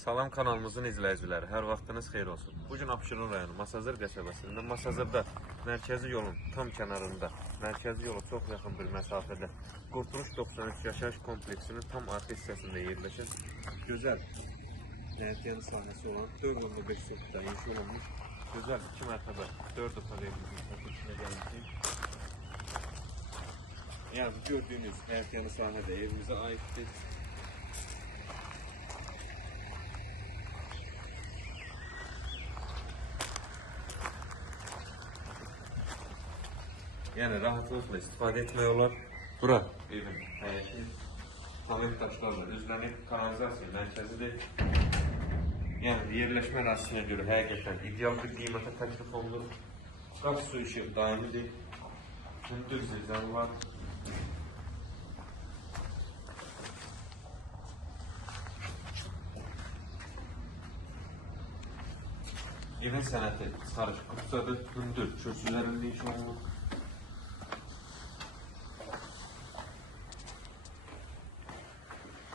Salam kanalımızın izləyiciləri, hər vaxtınız xeyir olsun. Bugün Abşeron rayonu Masazır qəsəbəsində, Masazırda mərkəzi yolun tam kənarında, mərkəzi yola çox yaxın bir məsafədə Qurtuluş 93 yaşayış kompleksinin tam arxa hissəsində yerləşən gözəl nəqliyyat sahəsi olan 4.5 sotda inşa olunmuş gözəl 2 mərtəbə 4 otaq evimizin satışına gəlmişik. Yəni gördüyünüz nəqliyyat sahədə evimizə aiddir. Yani rahatlıkla istifade etmək olar. Bura evin həyəti tamet daşlarla üzlənib kanalizasiya mərkəzidir. Yəni yerləşmə ərazisinə görə həqiqətən ideal bir qiymətə təklif olunur. Qaz su işıq daimidir. Hündür zilzal var. Evin sənəti sarış qıpsadır, hündür köşklərində iş olunur.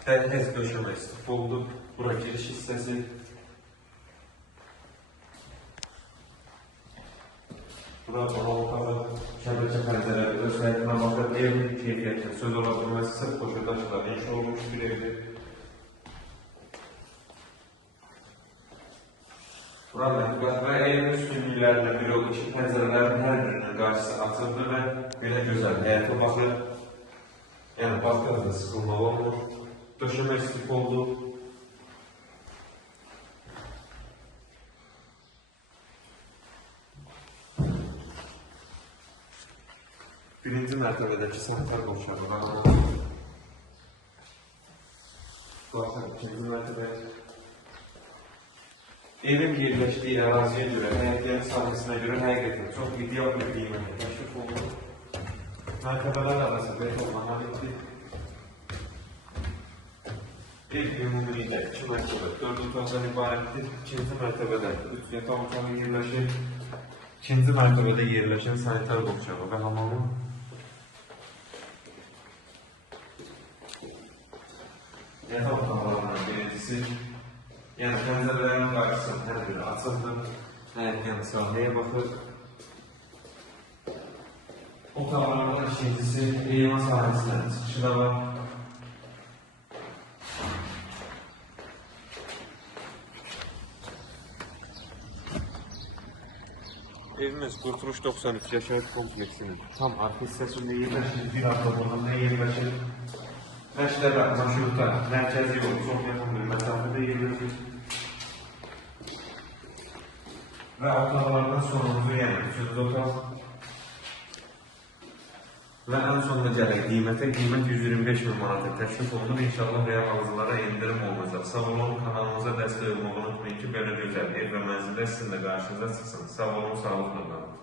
Dəhliz döşəməsi oldu. Bura giriş hissəsi. Bura otağı, şəbəkə pəncərələri, özelliklə baxır, evin keyfiyyətini söz ola bilməsi sırf qoşuldaşlar inşa olmuş bir evdir. Bura mətbəx və evin üstünlüklərlə bir yol iki pəncərələrin hər birinin qarşısı açıldı və belə gözəl həyata baxır. Yəni baxırda sıxılmaq olmur. Döşəmə istif oldu. Birinci mərtəbədəki sanitar qovşağı var. Baxın, ikinci mərtəbəyə. Evin yerləşdiyi əraziyə görə, həyətiyyat sahəsinə görə həqiqətən çox ideal bir qiymətə təşrif oldu. Mərtəbələr arası betonla aiddir. Ev ümumilikdə 2 mərtəbə 4 otaqdan ibarətdir. İkinci mərtəbədə 3 yataq otağı yerləşir. İkinci mərtəbədə yerləşən sanitar qovşağı və hamamı. Yataq otaqlarından birincisi, yəni pəncərələrin qarşısının hər biri açıldır. Həyətyan sahəyə baxır. Otaqlardan ikincisi, heyvan sahəsindən çıxışı da var. Evimiz Qurtuluş 93 yaşayış kompleksinin tam arxa hissəsində yerləşir, bir avtomobilində yerləşir. Məşləbə, marşrutda, mərkəzi yol, çox yaxın bir məsafədə yerləşir. Və otaqlardan sonuncu, yəni 3-cü otaq. Və ən sonunda gələk qiymət 125.000 manata təklif olunur. İnşallah real alıcılara endirim olacaq. Sağ olun, kanalımıza dəstək olmağı unutmayın ki, belə gözəl ev və mənzillər sizin də qarşınıza çıxsın. Sağ olun, sağlıqla qalın.